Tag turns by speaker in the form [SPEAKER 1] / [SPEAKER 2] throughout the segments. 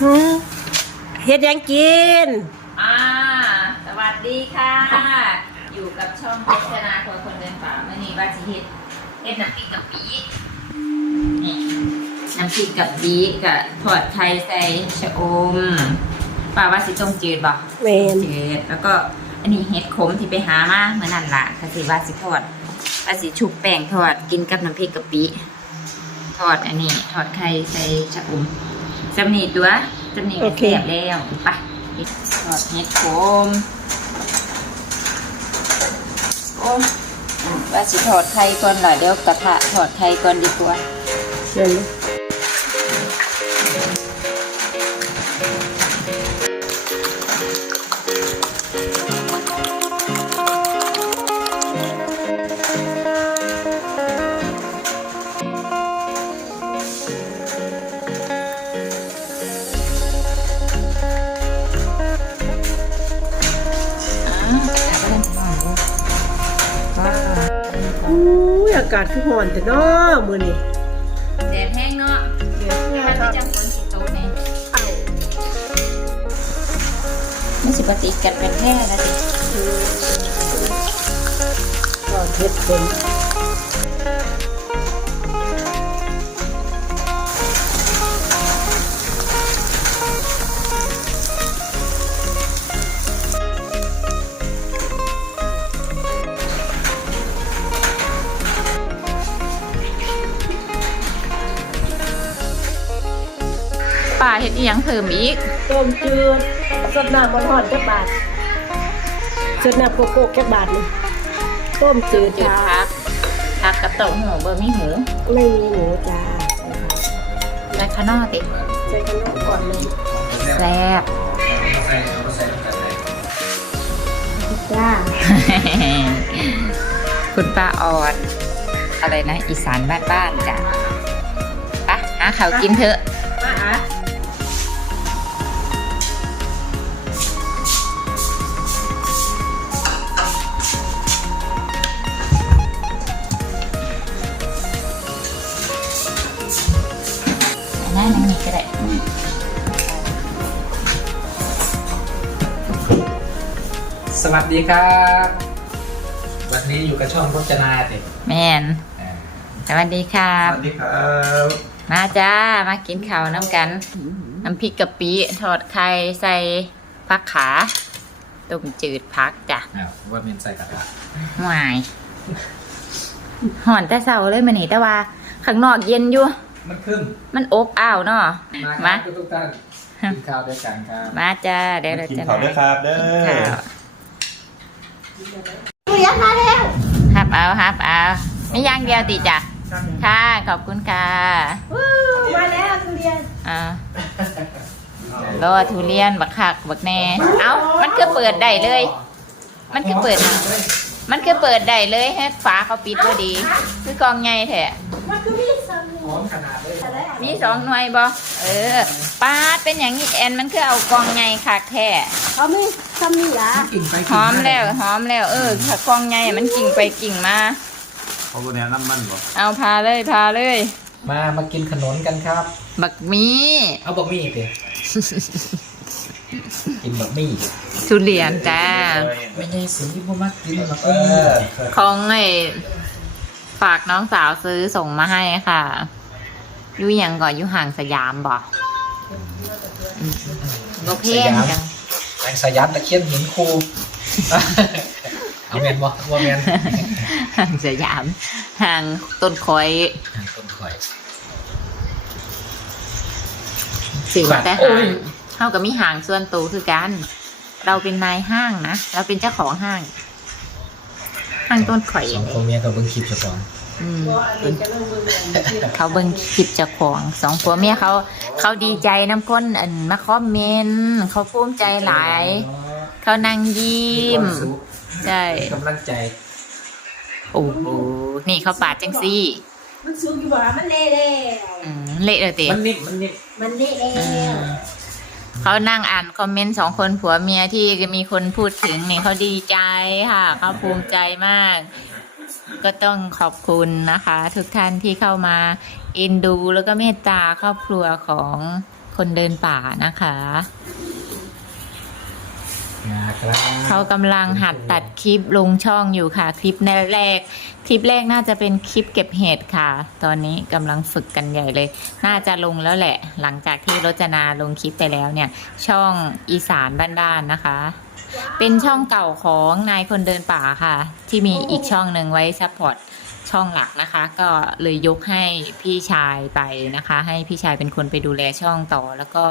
[SPEAKER 1] หืมเฮ็ดหยังกิน
[SPEAKER 2] อ่า สวัสดีค่ะ อยู่กับช่องเพชรนาคนคนเดินป่าเมื่อนี้ว่าจะเฮ็ดเฮ็ดน้ำพริกกะปินี่น้ำพริกกะปิกับทอดไข่ใส่ชะอมป่าว่าสิต้มจืดบ่
[SPEAKER 1] แมน
[SPEAKER 2] จืดแล้วก็อันนี้เห็ดขมที่ไปหามาเมื่อนั่นล่ะก็สิว่าสิทอดว่าสิชุบแป้งทอดกินกับน้ำพริกกะปิทอดอันนี้ทอดไข่ใส่ชะอม จำนีตัวจำนีก็แซ่บแล้วไปหอดเห็ดขมโอ้ว่าสิถอดไข่ก่อนล่ะเดี๋ยวกระทะถอดไข่ก่อนดีกว่า
[SPEAKER 1] เดี๋ยวากาศคือร้อนแต่น้อมื้อนี้
[SPEAKER 2] แดดแห้งเนาะ
[SPEAKER 1] เดี๋ยว
[SPEAKER 2] มั
[SPEAKER 1] แม่
[SPEAKER 2] น
[SPEAKER 1] ครั
[SPEAKER 2] จะ
[SPEAKER 1] บ
[SPEAKER 2] ฝนสิตกเนี่ยไม่สิปฏิกันเป็นแค่แล้วดิ
[SPEAKER 1] ก็เฮ็ดเป็น
[SPEAKER 2] ป่าเห็ดอีหยังเพิ่มอีก
[SPEAKER 1] ต้มจืดสดน้ำมันร้อนจักบาทสดน้ำโกโก้จักบาทนี่ต้มจืด
[SPEAKER 2] จืด
[SPEAKER 1] ค่ะ
[SPEAKER 2] พักพักกระเต่าหูเบอร์มีหู
[SPEAKER 1] ไม่มีหมูจ้า
[SPEAKER 2] และขานอติ
[SPEAKER 1] ใส่ขนมก่อนเลย
[SPEAKER 2] แซ่บ
[SPEAKER 1] จ้า
[SPEAKER 2] คุณป้าออดอะไรนะ อีสานบ้านๆจ้ะไปะหาเขาวกินเถอะ
[SPEAKER 1] มา หา
[SPEAKER 2] นั่นนี่ก็ได้
[SPEAKER 3] สวัสดีครับ วันนี้อยู่กับช่องพจนาเด็ก
[SPEAKER 2] แมนสวัสดีครั
[SPEAKER 3] ส
[SPEAKER 2] บ
[SPEAKER 3] วัสดีครับ
[SPEAKER 2] มาจ้า มากินข้าวน้ำกัน น้ำพริกกะปิทอดไข่ใส่ผักขาต้มจืดพักจ้ะ
[SPEAKER 3] อ้าวว่าเมนใส่กระทะ
[SPEAKER 2] หวายหอนแต่เสาเลยมันนี่แต่ว่าข้างนอกเย็นอยู่
[SPEAKER 3] มันขึ้น
[SPEAKER 2] มันอบอ้าวเนาะ
[SPEAKER 3] มา
[SPEAKER 2] มา
[SPEAKER 3] ครับทุกท่านกินข้าวด้วยกันครับ
[SPEAKER 2] มาจ้าเดี๋ยวเรา
[SPEAKER 4] กิน
[SPEAKER 2] จะ
[SPEAKER 4] ข้าวด้วยครับเด้
[SPEAKER 2] กิน
[SPEAKER 4] อ
[SPEAKER 2] ข้าวฮับเอาฮับเอาไม่ย่างเดียวติจ้ะค่ะขอบคุณค่ะ
[SPEAKER 1] มาแล้วทุเรียน
[SPEAKER 2] อ่ารอทุเรียนบักคักบักแน่เอ้ามันคือเปิดได้เลย มันคือเปิด มันคือเปิดได้เลยให้ฝาเขาปิดพอดี คือกองใหญ่แท้
[SPEAKER 3] หอ มขนาดเลย
[SPEAKER 2] มีสองหน่วยบ่เออปาดเป็นอย่างนี้แอนมันคือเอากองใหญ่คักแท้
[SPEAKER 1] เขาไม่ทำนี่ล่ะ
[SPEAKER 3] กิ่งไป
[SPEAKER 2] หอมแล้วหอมแล้วเออถ้ากองใหญ่มันกิ่งไปกิ่งมา
[SPEAKER 4] เขาบนนี้น้ำมันบ่
[SPEAKER 2] เอาพาเลยพาเลย
[SPEAKER 3] มามากินขนมกันครับ
[SPEAKER 2] บักมี
[SPEAKER 3] เอาบะหมี่ดิกินบะหมี่
[SPEAKER 2] ทุเรียนจ้า
[SPEAKER 3] ไม่ใช่สิ่งที่ผมมากินหรอกเออ
[SPEAKER 2] ของไอ้ฝากน้องสาวซื้อส่งมาให้ค่ะ อยู่หยังก่อนอยู่ห่างสยามบ่โอเคจัง
[SPEAKER 3] แรงสยัดตะเคียนหินคูเอาแมนบ่ว่าแมน
[SPEAKER 2] ห่างสยามห่างต้นคอย
[SPEAKER 3] ต้นข่อย
[SPEAKER 2] สื่อว่าแต่
[SPEAKER 3] โอ้
[SPEAKER 2] ห่ายงเท่ากับมีห่างส่วนตัวคือกัน เราเป็นนายห้างนะ เราเป็นเจ้าของห้าง ห้างต้นข่อย
[SPEAKER 3] สองคนเมียกับเบิ้งคลิปสะก่อน
[SPEAKER 2] อืม
[SPEAKER 1] ก็ อันนี้จะเริ่มเบิ่งอันนี้
[SPEAKER 2] เขาเบิ่งคลิปเจ้าของสองผัวเมียเขา เขาดีใจน้ำก้นอันมาคอมเมนต์เขาภูมิใจหลาย เขานั่งยิ้ม
[SPEAKER 3] ความสุข
[SPEAKER 2] ใช่
[SPEAKER 3] กำลังใจ
[SPEAKER 2] โอ้โหนี่เขาปาดจังซี่
[SPEAKER 1] มันสูงอยู่บ่ล่ะมันเละแล้ว
[SPEAKER 2] อืมเละเลยติ
[SPEAKER 3] มันนิ่มมันนิ่ม
[SPEAKER 1] มันเละแล้
[SPEAKER 2] อื
[SPEAKER 1] ว
[SPEAKER 2] มเขานั่งอ่านคอมเมนต์สองคนผัวเมียที่มีคนพูดถึงนี่เขาดีใจค่ะเขาภูมิใจมาก ก็ต้องขอบคุณนะคะ ทุกท่านที่เข้ามาเอ็นดูแล้วก็เมตตาครอบครัวของคนเดินป่านะคะ
[SPEAKER 3] นะครับ
[SPEAKER 2] เขากำลังหัดตัดคลิปลงช่องอยู่ค่ะ คลิปแรก คลิปแรกน่าจะเป็นคลิปเก็บเห็ดค่ะ ตอนนี้กำลังฝึกกันใหญ่เลย น่าจะลงแล้วแหละ หลังจากที่รจนาลงคลิปไปแล้วเนี่ย ช่องอีสานบ้านๆนะคะ เป็นช่องเก่าของนายคนเดินป่าค่ะ ที่มีอีกช่องหนึ่งไว้ซัพพอร์ตช่องหลักนะคะ ก็เลยยกให้พี่ชายไปนะคะ ให้พี่ชายเป็นคนไปดูแลช่องต่อ แล้วก็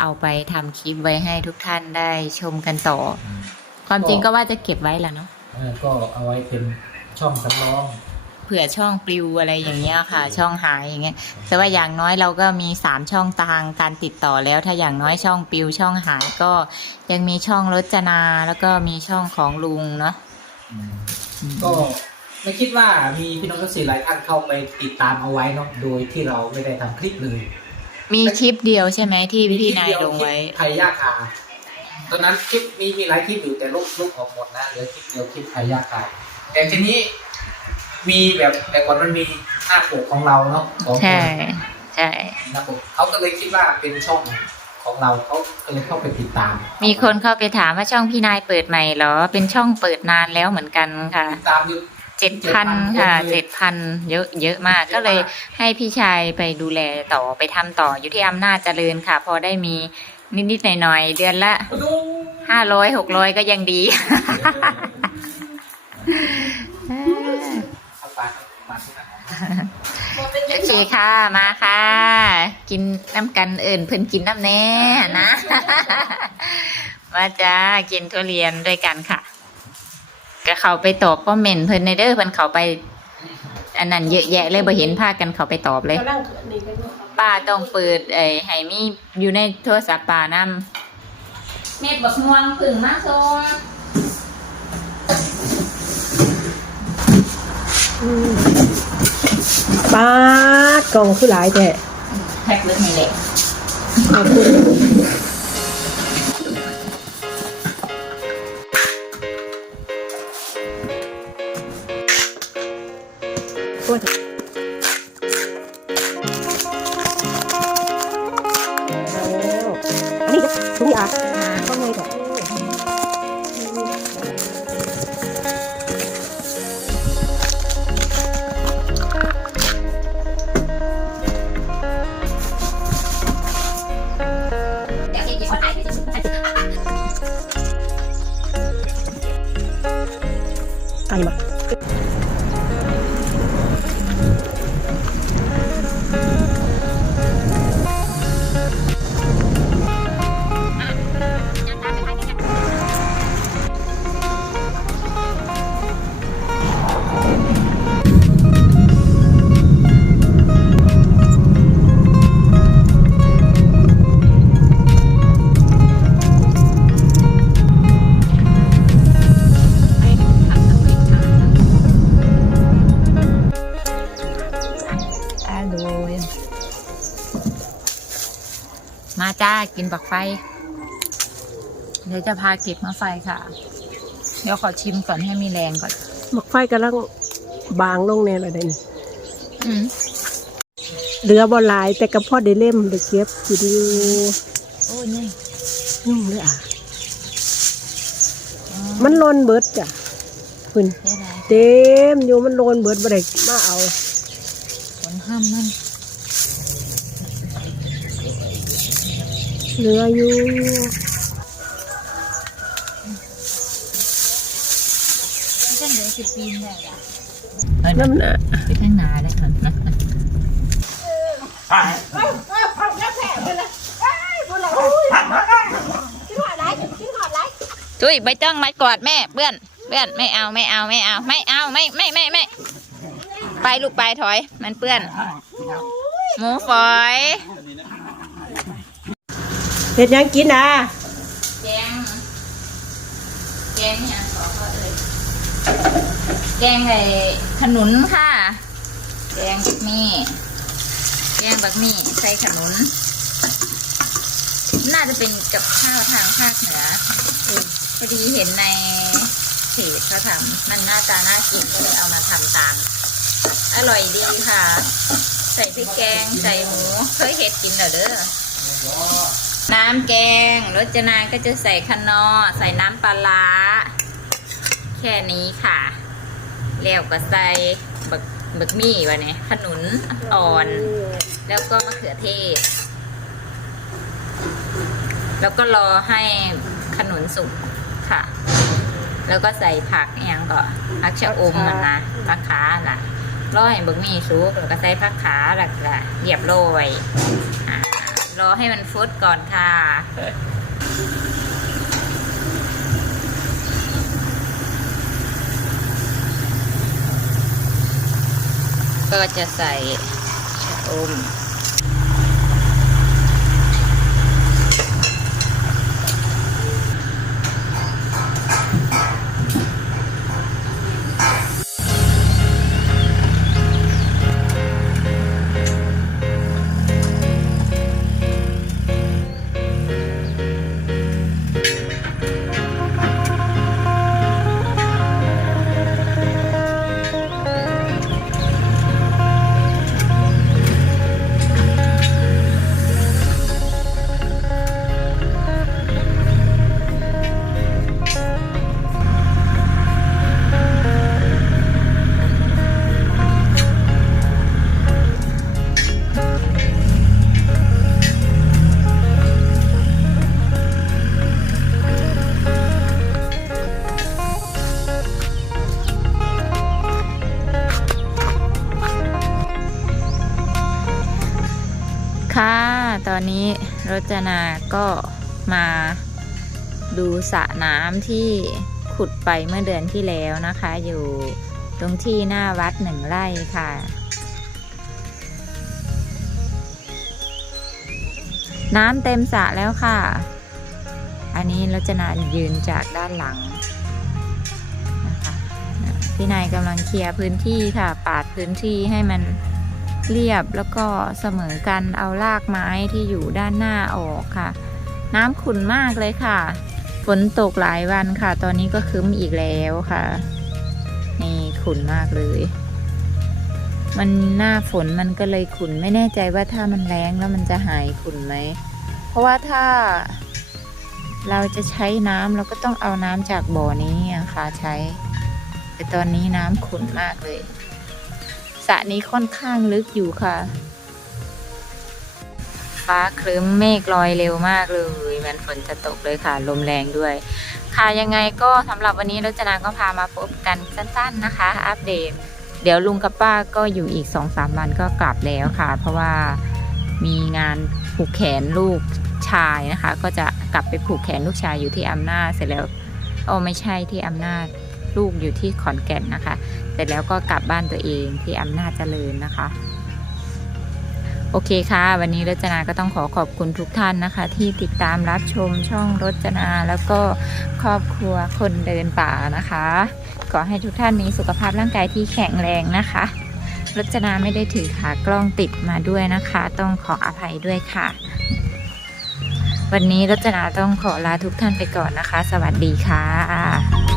[SPEAKER 2] เอาไปทำคลิปไว้ให้ทุกท่านได้ชมกันต่อ ความจริงก็ว่าจะเก็บไว้แหละเนาะ
[SPEAKER 3] เออก็เอาไว้เป็นช่องสำรอง
[SPEAKER 2] เผื่อช่องปลิวอะไรอย่างเงี้ยค่ะ ช่องหายอย่างเงี้ยแต่ว่าอย่างน้อยเราก็มีสามช่องทางการติดต่อแล้ว ถ้าอย่างน้อยช่องปลิวช่องหายก็ยังมีช่องรจนาแล้วก็มีช่องของลุงเนาะ
[SPEAKER 3] ก็ไม่คิดว่ามีพี่น้องทั้งสี่หลายท่านเข้าไปติดตามเอาไว้เนาะโดยที่เราไม่ได้ทำคลิปเลย
[SPEAKER 2] มีคลิปเดียวใช่ไหมที่
[SPEAKER 3] มีค
[SPEAKER 2] พี่
[SPEAKER 3] ลิป
[SPEAKER 2] นาย
[SPEAKER 3] เดียว
[SPEAKER 2] ลง
[SPEAKER 3] คลิป
[SPEAKER 2] ไว้
[SPEAKER 3] ไทยยาคาตอนนั้นคลิปมีมีหลายคลิปอยู่แต่ลูกลูกออกหมดนะเหลือคลิปเดียวคลิปไทยยาคาแต่ทีนี้ มีแบบแต่ก่อนมันมีหน้าปกของเราเนาะสองค
[SPEAKER 2] ใช่
[SPEAKER 3] น
[SPEAKER 2] ใช่
[SPEAKER 3] หน้าปกเขาก็เลยคิดว่าเป็นช่องของเราเขาก็เลยเข้าไปติดตาม
[SPEAKER 2] มีคนเข้าไปถามว่าช่องพี่นายเปิดใหม่เหรอ เป็นช่องเปิดนานแล้วเหมือนกันค่ะ
[SPEAKER 3] ติดตามอยู่
[SPEAKER 2] เจ็ดพันค่ะ
[SPEAKER 3] 7,000
[SPEAKER 2] เจ็ดพันเยอะเยอะมากก็เลยให้พี่ชายไปดูแลต่อไปทำต่ออยู่ที่อำนาจเจริญค่ะ พอได้มีนิดๆหน่อยๆเดือนละ
[SPEAKER 3] ดู
[SPEAKER 2] ห้าร้อยหกร้อยก็ยังดี โอเคค่ะมาค่ะ กินน้ำกันเอิ่นเพิ่นกินน้ำแน่นะ มาจ้ากินทุเรียนด้วยกันค่ะก็เขาไปตอบคอมเมนต์เพิ่นในเด้อเพิ่นเขาไป อันนั้นเยอะแยะเลยบ่เห็นพากันเขาไปตอบเลย
[SPEAKER 1] กำลังนี่กันอยู่
[SPEAKER 2] ป้าต้องเปิดไอ้ให้มีอยู่ในโทรศัพท์ป้านำเม็ดบักม่วงผึ่งมาส่ง
[SPEAKER 1] อืม ปาดกล่องคือหลายแต่
[SPEAKER 2] แพ็คเลยนี่แหละ
[SPEAKER 1] ขอบคุณโอ้ยแล้วอันนี้ก็ถุงยา กิน
[SPEAKER 2] บักไฟ เดี๋ยวจะพาเก็บมาไฟค่ะ เดี๋ยวขอชิมก่อนให้มีแรงก่อน
[SPEAKER 1] หมกไฟกำลังบางลงแน่เลยเดยวนี่
[SPEAKER 2] อืม
[SPEAKER 1] เหลือบอลายแต่กระเพาะได้เล่มได้เก็บกินอยู่
[SPEAKER 2] โอ้ยนี่
[SPEAKER 1] ยุ่งเลยอะ มันโลนเบิดจ้ะคุณ
[SPEAKER 2] เสียดาย
[SPEAKER 1] เต็มอยู่มันโลนเบิดบ่ได้มาเอา
[SPEAKER 2] ผลห้ามมัน
[SPEAKER 1] เหลืออยู่
[SPEAKER 2] เส้นเหลือสิบปีนได้ละ
[SPEAKER 1] น้ำหนา
[SPEAKER 2] ไปข้างหน้าเลยค่ะนะจุ้ยใบจ้องมากอดแม่เพื่อนเพื่อนไม่เอาไม่เอาไม่เอาไม่เอาไม่ไม่ไม่ไม่ไปลูกไปถอย มันเปื้อนหมูฝอย
[SPEAKER 1] เฮ็ดหยังกินอะ
[SPEAKER 2] แกง แกงเนี่ยขอเขาเอ่ยแกงไอ้ขนุนค่ะ แกงบักมี่ แกงบักมี่ใส่ขนุน น่าจะเป็นกับข้าวทางภาคเหนือเออพอดีเห็นในเพจเขาทำมันหน้าตาน่ากินก็เลยเอามาทำตาม อร่อยดีค่ะ ใส่พริกแกงใส่หมูเคยเห็ดกินเหรอเด้อ น้ำแกงรสจนาก็จะใส่คะนอ ใส่น้ำปลาร้าแค่นี้ค่ะ แล้วก็ใส่บักบักมี่วะเนี่ยขนุนอ่อน แล้วก็มะเขือเทศ แล้วก็รอให้ขนุนสุกค่ะ แล้วก็ใส่ผักอย่างก็ผักชะอมมันนะผักขาน่ะร้อให้บักมี่สุกแล้วก็ใส่ผักขาแล้วก็เรียบร้อยอ่า รอให้มันฟุดก่อนค่ะ ก็จะใส่ชะอม จนาก็มาดูสระน้ำที่ขุดไปเมื่อเดือนที่แล้วนะคะ อยู่ตรงที่หน้าวัดหนึ่งไร่ค่ะ น้ำเต็มสระแล้วค่ะ อันนี้รจนายืนจากด้านหลังนะคะพี่นายกำลังเคลียร์พื้นที่ค่ะ ปาดพื้นที่ให้มัน เรียบแล้วก็เสมอกันเอารากไม้ที่อยู่ด้านหน้าออกค่ะ น้ำขุ่นมากเลยค่ะ ฝนตกหลายวันค่ะ ตอนนี้ก็คืมอีกแล้วค่ะ นี่ขุ่นมากเลย มันหน้าฝนมันก็เลยขุ่นไม่แน่ใจว่าถ้ามันแรงแล้วมันจะหายขุ่นไหม เพราะว่าถ้าเราจะใช้น้ำเราก็ต้องเอาน้ำจากบ่อนี้ค่ะใช้ แต่ตอนนี้น้ำขุ่นมากเลย สระนี้ค่อนข้างลึกอยู่ค่ะ ฟ้าครึ้มเมฆลอยเร็วมากเลยเหมันฝนจะตกเลยค่ะ ลมแรงด้วย ค่ะยังไงก็สำหรับวันนี้รจนาก็พามาพบกันสั้นๆนะคะ อัปเดต เดี๋ยวลุงกับป้าก็อยู่อีกสองสามวันก็กลับแล้วค่ะ เพราะว่ามีงานผูกแขนลูกชายนะคะ ก็จะกลับไปผูกแขนลูกชายอยู่ที่อำนาจเสร็จแล้วโอ้ไม่ใช่ที่อำนาจลูกอยู่ที่ขอนแก่นนะคะ เสร็จแล้วก็กลับบ้านตัวเองที่อำนาจเจริญนะคะ โอเคค่ะ วันนี้รจนาก็ต้องขอขอบคุณทุกท่านนะคะ ที่ติดตามรับชมช่องรจนาแล้วก็ครอบครัวคนเดินป่านะคะขอให้ทุกท่านมีสุขภาพร่างกายที่แข็งแรงนะคะรจนาไม่ได้ถือขากล้องติดมาด้วยนะคะ ต้องขออภัยด้วยค่ะ วันนี้รจนาต้องขอลาทุกท่านไปก่อนนะคะ สวัสดีค่ะ